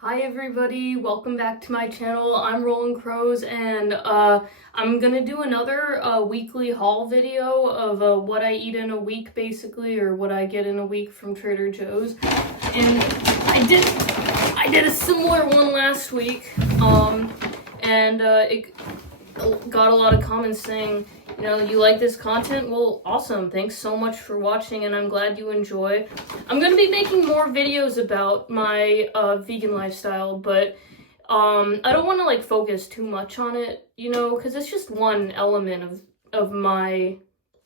Hi everybody, welcome back to my channel. I'm Rolling Crows, and I'm gonna do another weekly haul video of what I eat in a week, basically, or what I get in a week from Trader Joe's. And I did a similar one last week, and it got a lot of comments saying, you know, you like this content? Well, awesome. Thanks so much for watching, and I'm glad you enjoy. I'm going to be making more videos about my vegan lifestyle, but I don't want to like focus too much on it, you know, because it's just one element of my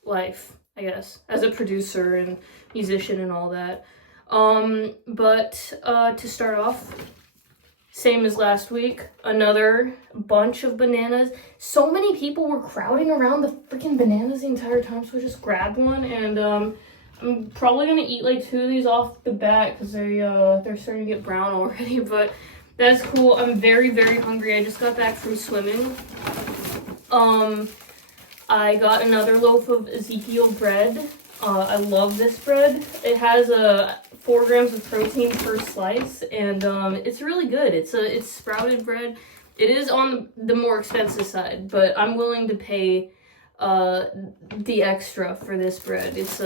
life, I guess, as a producer and musician and all that. But to start off, same as last week, another bunch of bananas. So many people were crowding around the freaking bananas the entire time, so I just grabbed one, and I'm probably gonna eat like 2 of these off the bat because they're starting to get brown already, but that's cool. I'm very, very hungry. I just got back from swimming. I got another loaf of Ezekiel bread. I love this bread. It has 4 grams of protein per slice, and it's really good. It's sprouted bread. It is on the more expensive side, but I'm willing to pay the extra for this bread. It's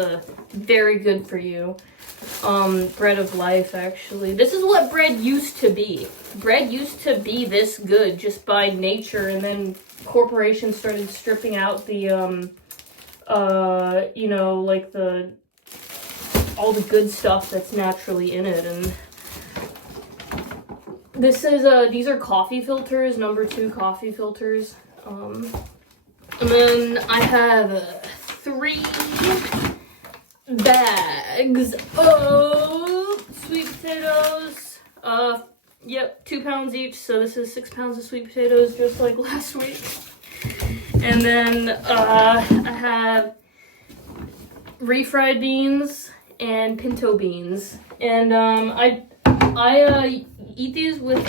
very good for you. Bread of life, actually. This is what bread used to be. Bread used to be this good just by nature, and then corporations started stripping out the you know, like all the good stuff that's naturally in it. And this is these are coffee filters, number 2 coffee filters. And then I have 3 bags of sweet potatoes. Yep, 2 pounds each, so this is 6 pounds of sweet potatoes, just like last week. And then I have refried beans and pinto beans, and I eat these with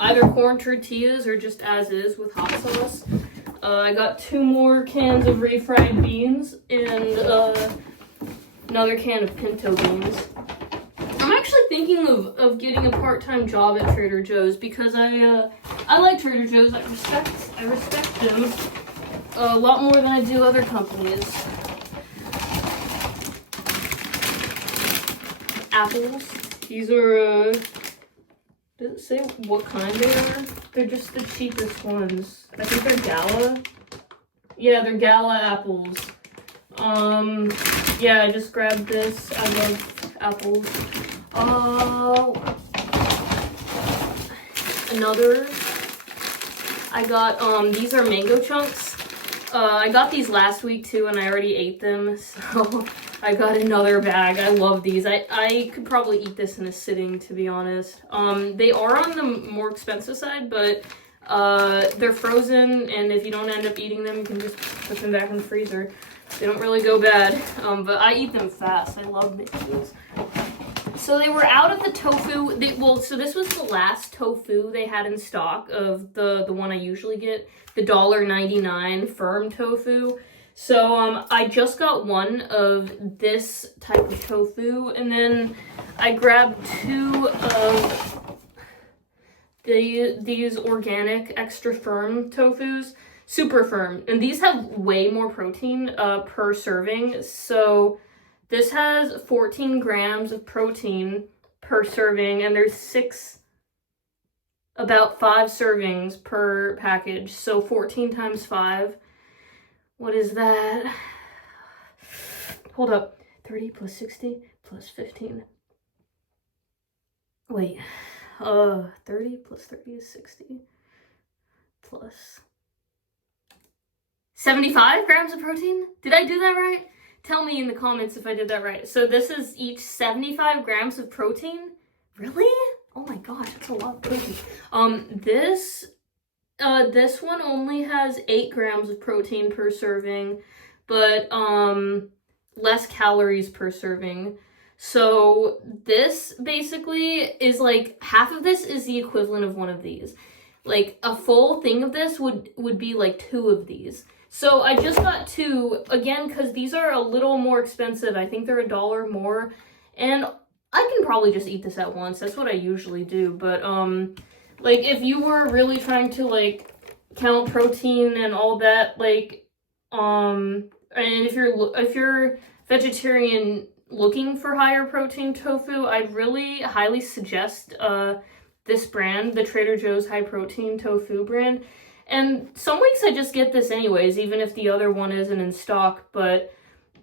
either corn tortillas or just as is with hot sauce. I got 2 more cans of refried beans and another can of pinto beans. I'm actually thinking of getting a part-time job at Trader Joe's because I like Trader Joe's. I respect them a lot more than I do other companies. Apples. These are, does it say what kind they are? They're just the cheapest ones. I think they're Gala. Yeah, they're Gala apples. Yeah, I just grabbed this. I love apples. Another. I got, these are mango chunks. I got these last week too, and I already ate them, so I got another bag. I love these. I could probably eat this in a sitting, to be honest. They are on the more expensive side, but they're frozen, and if you don't end up eating them, you can just put them back in the freezer. They don't really go bad, but I eat them fast. I love these. So they were out of the tofu. So this was the last tofu they had in stock of the one I usually get, the $1.99 firm tofu. So I just got one of this type of tofu, and then I grabbed 2 of these organic extra firm tofus, super firm, and these have way more protein per serving. So this has 14 grams of protein per serving, and there's about 5 servings per package. So 14 times 5. What is that? Hold up. 30 plus 60 plus 15. Wait. 30 plus 30 is 60 plus 75 grams of protein? Did I do that right? Tell me in the comments if I did that right. So this is each 75 grams of protein? Really? Oh my gosh, that's a lot of protein. This one only has 8 grams of protein per serving, but less calories per serving. So this basically is like, half of this is the equivalent of one of these. Like a full thing of this would be like 2 of these. So I just got 2, again, because these are a little more expensive. I think they're $1 more. And I can probably just eat this at once. That's what I usually do. But, like, if you were really trying to, like, count protein and all that, like, and if you're vegetarian looking for higher protein tofu, I'd really highly suggest, this brand, the Trader Joe's high protein tofu brand. And some weeks I just get this anyways, even if the other one isn't in stock, but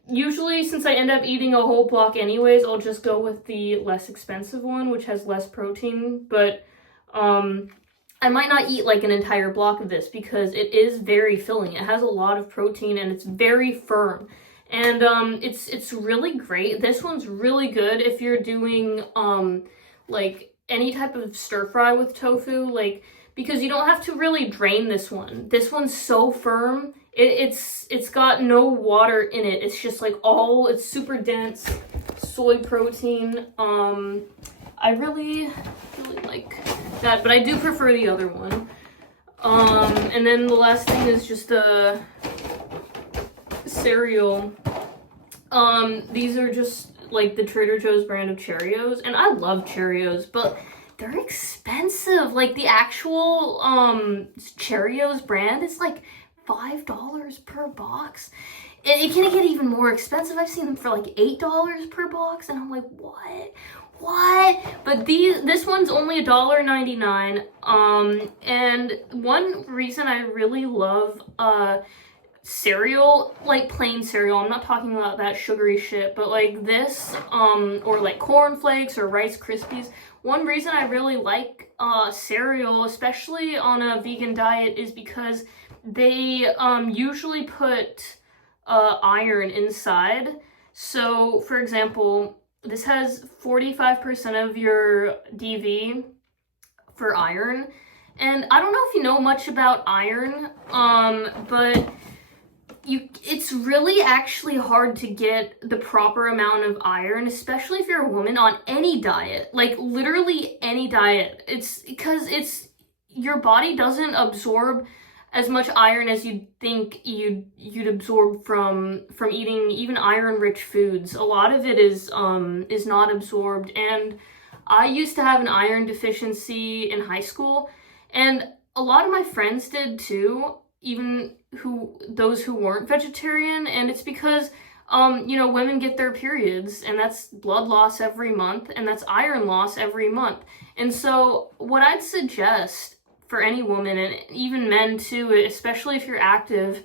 usually, since I end up eating a whole block anyways, I'll just go with the less expensive one, which has less protein. But I might not eat like an entire block of this because it is very filling. It has a lot of protein and it's very firm. And it's really great. This one's really good if you're doing like any type of stir fry with tofu, like, because you don't have to really drain this one. This one's so firm. It's got no water in it. It's just like it's super dense soy protein. I really like that, but I do prefer the other one. And then the last thing is just a cereal. These are just like the Trader Joe's brand of Cheerios, and I love Cheerios, but they're expensive. Like the actual Cheerios brand is like $5 per box. It can get even more expensive. I've seen them for like $8 per box, and I'm like, what? But this one's only $1.99. And one reason I really love cereal, like plain cereal, I'm not talking about that sugary shit, but like this, or like Corn Flakes or Rice Krispies. One reason I really like cereal, especially on a vegan diet, is because they usually put iron inside. So, for example, this has 45% of your DV for iron. And I don't know if you know much about iron, but it's really actually hard to get the proper amount of iron, especially if you're a woman on any diet, like literally any diet. It's because your body doesn't absorb as much iron as you'd think you'd absorb from eating even iron-rich foods. A lot of it is not absorbed, and I used to have an iron deficiency in high school, and a lot of my friends did too, even those who weren't vegetarian, and it's because women get their periods, and that's blood loss every month, and that's iron loss every month. And so what I'd suggest for any woman, and even men too, especially if you're active,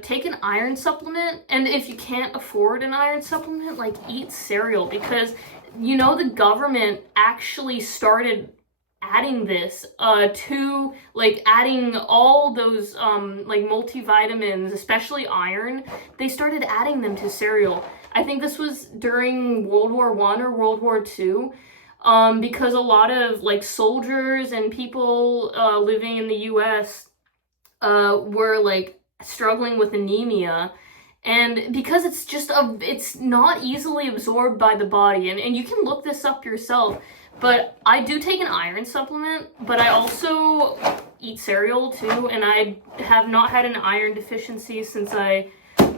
take an iron supplement. And if you can't afford an iron supplement, like, eat cereal, because the government actually started adding this to, like, adding all those like multivitamins, especially iron. They started adding them to cereal. I think this was during World War I or World War II. Because a lot of like soldiers and people living in the US were like struggling with anemia, and because it's not easily absorbed by the body, and you can look this up yourself, but I do take an iron supplement, but I also eat cereal too, and I have not had an iron deficiency since I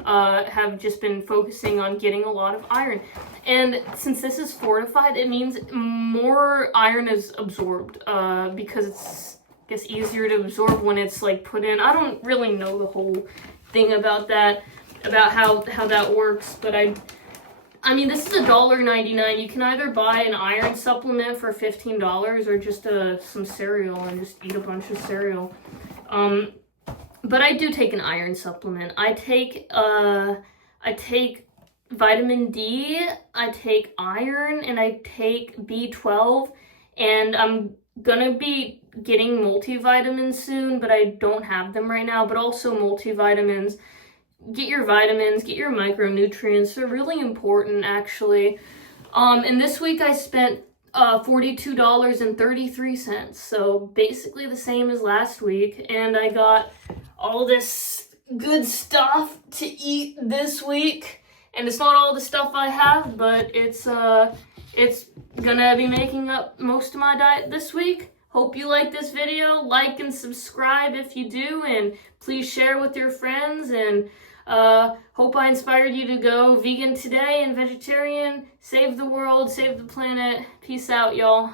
have just been focusing on getting a lot of iron. And since this is fortified, it means more iron is absorbed, because it's, I guess, easier to absorb when it's like put in. I don't really know the whole thing about that, about how that works, but I mean, this is $1.99. You can either buy an iron supplement for $15 or just some cereal and just eat a bunch of cereal. But I do take an iron supplement. I take vitamin D, I take iron, and I take B12, and I'm gonna be getting multivitamins soon, but I don't have them right now, but also multivitamins. Get your vitamins, get your micronutrients. They're really important, actually. And this week I spent $42.33, so basically the same as last week, and I got all this good stuff to eat this week. And it's not all the stuff I have, but it's gonna be making up most of my diet this week. Hope you like this video. Like and subscribe if you do, and please share with your friends. And Hope I inspired you to go vegan today and vegetarian. Save the world, save the planet. Peace out, y'all.